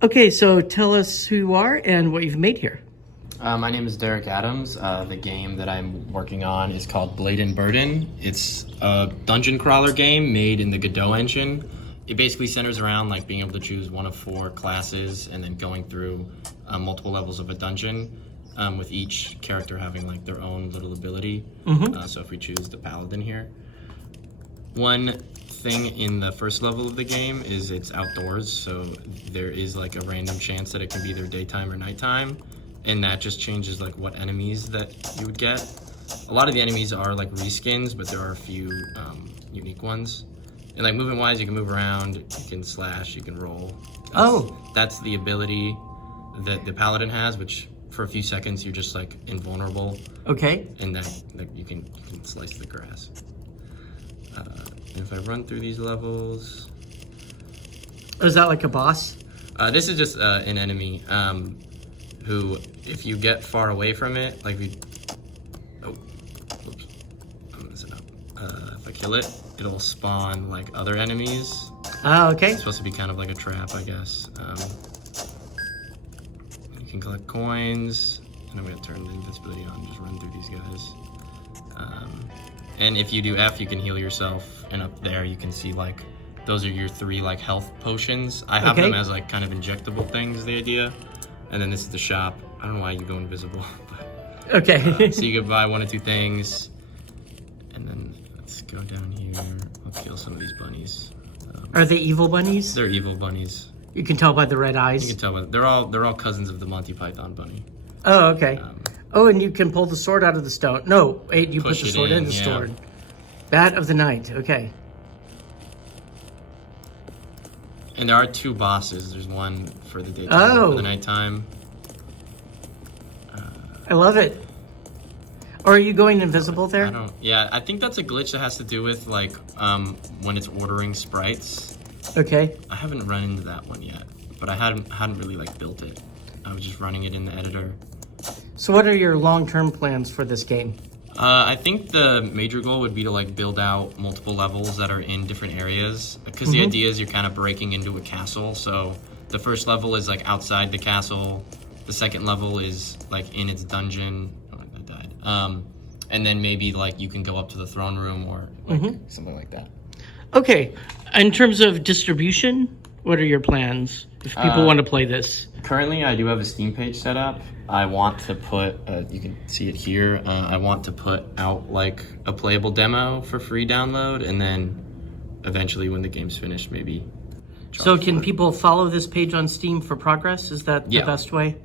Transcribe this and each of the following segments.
Okay, so tell us who you are and what you've made here. My name is Derek Adams. The game that I'm working on is called Blade and Burden. It's a dungeon crawler game made in the Godot engine. It basically centers around like being able to choose one of 4 classes and then going through multiple levels of a dungeon, with each character having like their own little ability. So if we choose the paladin here, one thing in the first level of the game is it's outdoors, so there is like a random chance that it can be either daytime or nighttime, and that just changes like what enemies that you would get. A lot of the enemies are like reskins, but there are a few unique ones. And like movement wise, you can move around, you can slash, you can roll. That's the ability that the paladin has, which for a few seconds you're just like invulnerable. Okay. And then you can slice the grass. And if I run through these levels, Is that like a boss? this is just an enemy who, if you get far away from it, like whoops, I'm messing up. If I kill it, it'll spawn like other enemies. Oh, okay. It's supposed to be kind of like a trap, I guess. You can collect coins, and I'm gonna turn the invisibility on, just run through these guys. And if you do F, you can heal yourself, and up there you can see like those are your 3 like health potions. I have them as like kind of injectable things, the idea. And then this is the shop. I don't know why you go invisible, but Okay. so you can buy 1 or 2 things, and then let's go down here. I'll kill some of these bunnies. Are they evil bunnies? They're evil bunnies. You can tell by the red eyes. You can tell by they're all cousins of the Monty Python bunny. Oh, okay. And you can pull the sword out of the stone. No, wait, you put the sword in the sword. Bat of the night. Okay. And there are 2 bosses. There's one for the daytime, one for the nighttime. I love it. Or are you going invisible there? I think that's a glitch that has to do with like when it's ordering sprites. Okay. I haven't run into that one yet, but I hadn't really like built it. I was just running it in the editor. So what are your long-term plans for this game? I think the major goal would be to like build out multiple levels that are in different areas, because the idea is you're kind of breaking into a castle. So the first level is like outside the castle. The second level is like in its dungeon. Oh, I died. And then maybe like you can go up to the throne room or like something like that. Okay. In terms of distribution, what are your plans if people want to play this? Currently, I do have a Steam page set up. I want to put, you can see it here, I want to put out like a playable demo for free download, and then eventually when the game's finished, maybe. So can people follow this page on Steam for progress? Is that the best way?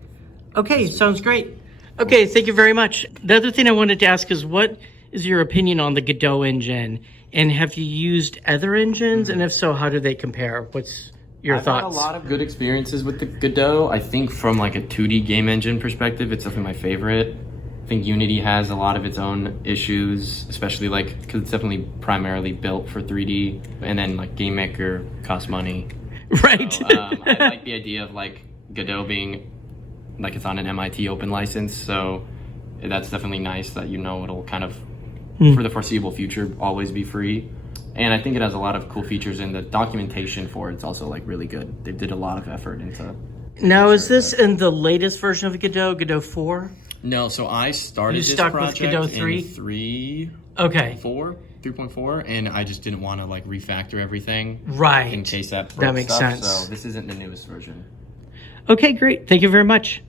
Okay, sounds great. Okay, thank you very much. The other thing I wanted to ask is, what is your opinion on the Godot engine? And have you used other engines? And if so, how do they compare? What's your thoughts? I've had a lot of good experiences with the Godot. I think from like a 2D game engine perspective, it's definitely my favorite. I think Unity has a lot of its own issues, especially like because it's definitely primarily built for 3D, and then like Game Maker costs money. Right. So, I like the idea of like Godot being like it's on an MIT open license, so that's definitely nice that it'll kind of for the foreseeable future always be free. And I think it has a lot of cool features, and the documentation for it's also like really good. They did a lot of effort into. Now, is this in the latest version of Godot, Godot 4? No, so I started this project with Godot 3? in 3. Okay. 3.4, and I just didn't want to like refactor everything. Right. In case that broke makes stuff, sense. So this isn't the newest version. Okay, great. Thank you very much.